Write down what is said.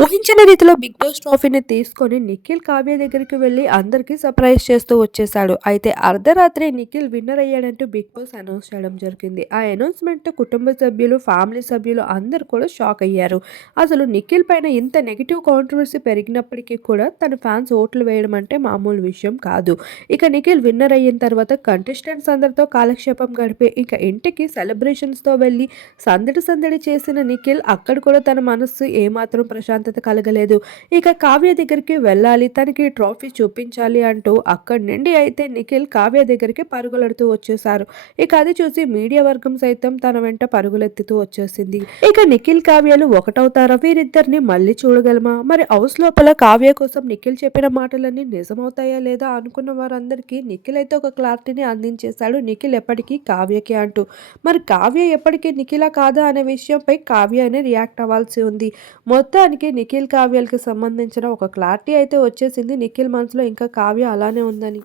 ఊహించిన రీతిలో big boss ట్రోఫీని తీసుకొని నిఖిల్ కావ్య దగ్గరికి వెళ్ళి అందరికీ సర్ప్రైజ్ చేస్తూ వచ్చేసాడు అయితే అర్ధరాత్రి నిఖిల్ విన్నర్ అయ్యాడంటూ బిగ్ బాస్ అనౌన్స్ చేయడం జరిగింది. ఆ అనౌన్స్మెంట్ కుటుంబ సభ్యులు ఫ్యామిలీ సభ్యులు అందరూ కూడా షాక్ అయ్యారు. అసలు నిఖిల్ పైన ఇంత నెగిటివ్ కాంట్రవర్సీ పెరిగినప్పటికీ కూడా తన ఫ్యాన్స్ ఓట్లు వేయడం అంటే మామూలు విషయం కాదు. ఇక నిఖిల్ విన్నర్ అయిన తర్వాత కంటెస్టెంట్స్ అందరితో కాలక్షేపం గడిపే ఇక ఇంటికి సెలబ్రేషన్స్తో వెళ్ళి సందడి సందడి చేసిన నిఖిల్ అక్కడ కూడా తన మనస్సు ఏమాత్రం ప్రశాంతత కలగలేదు. ఇక కావ్య దగ్గరికి వెళ్ళాలి తనకి ట్రోఫీ చూపించాలి అంటూ అక్కడి నుండి అయితే నిఖిల్ కావ్య దగ్గరికి పరుగులెడుతూ వచ్చేసారు ఇక అది చూసి మీడియా వర్గం సైతం తన వెంట పరుగులెత్తుతూ వచ్చేసింది. ఇక నిఖిల్ కావ్యలు ఒకటవుతారా? వీరిద్దరిని మళ్ళీ చూడగలమా? మరి హౌస్ లోపల కావ్య కోసం నిఖిల్ చెప్పిన మాటలన్నీ నిజమవుతాయా లేదా అనుకున్న వారందరికీ నిఖిల్ అయితే ఒక క్లారిటీని అందించేశాడు నిఖిల్ ఎప్పటికీ కావ్యకి అంటూ. మరి కావ్య ఎప్పటికీ నిఖిలా కాదా అనే విషయంపై కావ్య అనే రియాక్ట్ అవ్వాల్సి ఉంది. మొత్తానికి నిఖిల్ కావ్యాలకి సంబంధించిన ఒక క్లారిటీ అయితే వచ్చేసింది. నిఖిల్ మనసులో ఇంకా కావ్య అలానే ఉందని.